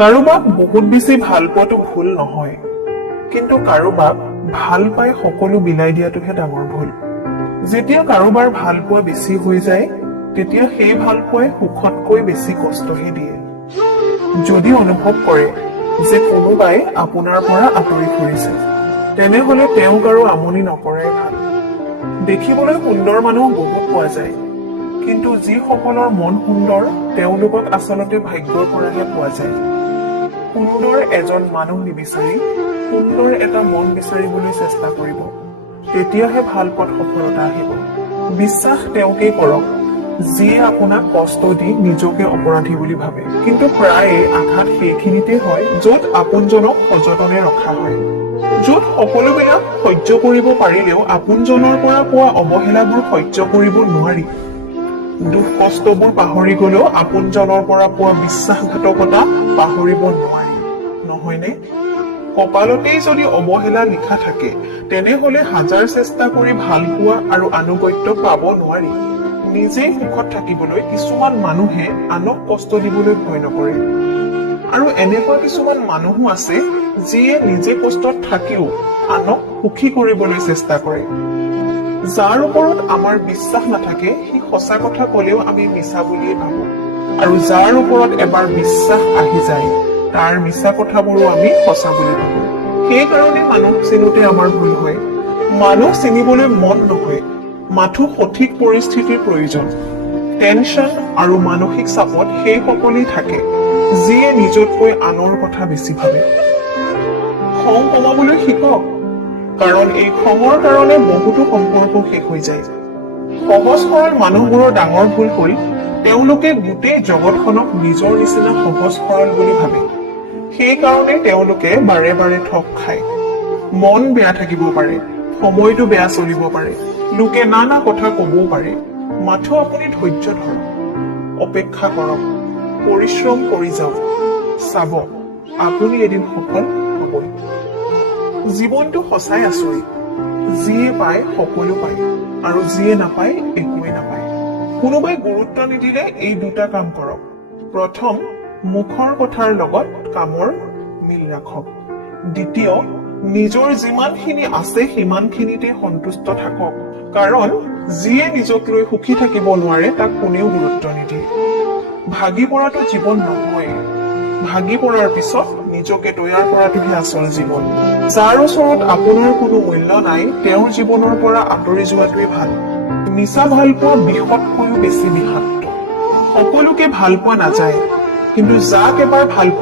কাৰোবাক বহুত বেছি ভাল পোৱাটো ভুল নহয়, কিন্তু কাৰোবাক ভাল পাই সকলো বিলাই দিয়াটোহে ডাঙৰ ভুল। যেতিয়া কাৰোবাৰ ভাল পোৱা বেছি হৈ যায়, তেতিয়া সেই ভাল পোৱাই সুখতকৈ বেছি কষ্টহে দিয়ে। যদি অনুভৱ কৰে যে কোনোবাই আপোনাৰ পৰা আঁতৰি ফুৰিছে, তেনেহলে তেওঁক আৰু আমনি নকৰাই ভাল। দেখিবলৈ সুন্দৰ মানুহ বহুত পোৱা যায়, কিন্তু যিসকলৰ মন সুন্দৰ তেওঁলোকক আচলতে ভাগ্যৰ পৰাহে পোৱা যায়। সুন্দৰ এজন মানুহ নিবিচাৰি সুন্দৰ এটা মন বিচাৰিবলৈ চেষ্টা কৰিব, তেতিয়াহে ভাল পথ সফলতা আহিব। বিশ্বাস তেওঁকেই কৰক যিয়ে আপোনাক কষ্ট দি নিজকে অপৰাধী বুলি ভাবে, কিন্তু প্ৰায়ে আঘাত সেইখিনিতে হয় য'ত আপোনজনক সযতনে ৰখা হয়। য'ত সকলোবিলাক সহ্য কৰিব পাৰিলেও আপোনজনৰ পৰা পোৱা অৱহেলাবোৰ সহ্য কৰিব নোৱাৰি। দুখ কষ্টবোৰ পাহৰি গলেও আপোনজনৰ পৰা পোৱা বিশ্বাসঘাতকতা পাহৰিব নোৱাৰি, নহয়নে? কপালতেই যদি অৱহেলা লিখা থাকে, তেনেহলে হাজাৰ চেষ্টা কৰি ভাল পোৱা আৰু আনুগত্য পাব নোৱাৰি। নিজেই সুখত থাকিবলৈ কিছুমান মানুহে আনক কষ্ট দিবলৈ ভয় নকৰে, আৰু এনেকুৱা কিছুমান মানুহো আছে যিয়ে নিজে কষ্টত থাকিও আনক সুখী কৰিবলৈ চেষ্টা কৰে। যাৰ ওপৰত আমাৰ বিশ্বাস নাথাকে সি সঁচা কথা কলেও আমি মিছা বুলিয়ে ভাবো, আৰু যাৰ ওপৰত এবাৰ বিশ্বাস আহি যায় তাৰ মিছা কথাবোৰো আমি সঁচা বুলি ভাবো। সেইকাৰণে মানুহ চিনোতে আমাৰ ভুল হয়। মানুহ চিনিবলৈ মন নহয়, মাথো সঠিক পৰিস্থিতিৰ প্ৰয়োজন। টেনচন আৰু মানসিক চাপত সেইসকলেই থাকে যিয়ে নিজতকৈ আনৰ কথা বেছি ভাবে। খং কমাবলৈ শিকক, কাৰণ এই খঙৰ কাৰণে বহুতো সম্পৰ্ক শেষ হৈ যায়। সহজ সৰল মানুহবোৰৰ ডাঙৰ ভুল হ'ল তেওঁলোকে গোটেই জগতখনক নিজৰ নিচিনা সহজ সৰল বুলি ভাবে। সেইকাৰণে তেওঁলোকে বাৰে বাৰে ঠগ খায়। মন বেয়া থাকিব পাৰে, সময়টো বেয়া চলিব পাৰে, লোকে নানা কথা কবও পাৰে, মাথো আপুনি ধৈৰ্য ধৰক, অপেক্ষা কৰক, পৰিশ্ৰম কৰি যাওক, চাব আপুনি এদিন সফল হবই। জীৱনটো সঁচাই আচৰিত, যিয়ে পায় সকলো পায়, আৰু যিয়ে নাপায় একোৱে নাপায়। কোনোবাই গুৰুত্ব নিদিলে এই দুটা কাম কৰক। প্ৰথম, মুখৰ কথাৰ লগত কামৰ মিল ৰাখক। দ্বিতীয়, নিজৰ যিমানখিনি আছে সিমানখিনিতে সন্তুষ্ট থাকক, কাৰণ যিয়ে নিজক লৈ সুখী থাকিব নোৱাৰে তাক কোনেও গুৰুত্ব নিদিয়ে। ভাগি পৰাটো জীৱন নহয়, ভাগি পৰাৰ পিছত নিজকে তৈয়াৰ কৰাটোহে আচল জীৱন। যাৰ ওচৰত আপোনাৰ কোনো মূল্য নাই তেওঁৰ জীৱনৰ পৰা আঁতৰি যোৱাটোৱে ভাল। মিছা ভাল পোৱা বিষতকৈও বেছি বিষাক্ত। সকলোকে ভাল পোৱা নাযায়, কিন্তু যাক এবাৰ ভাল পোৱা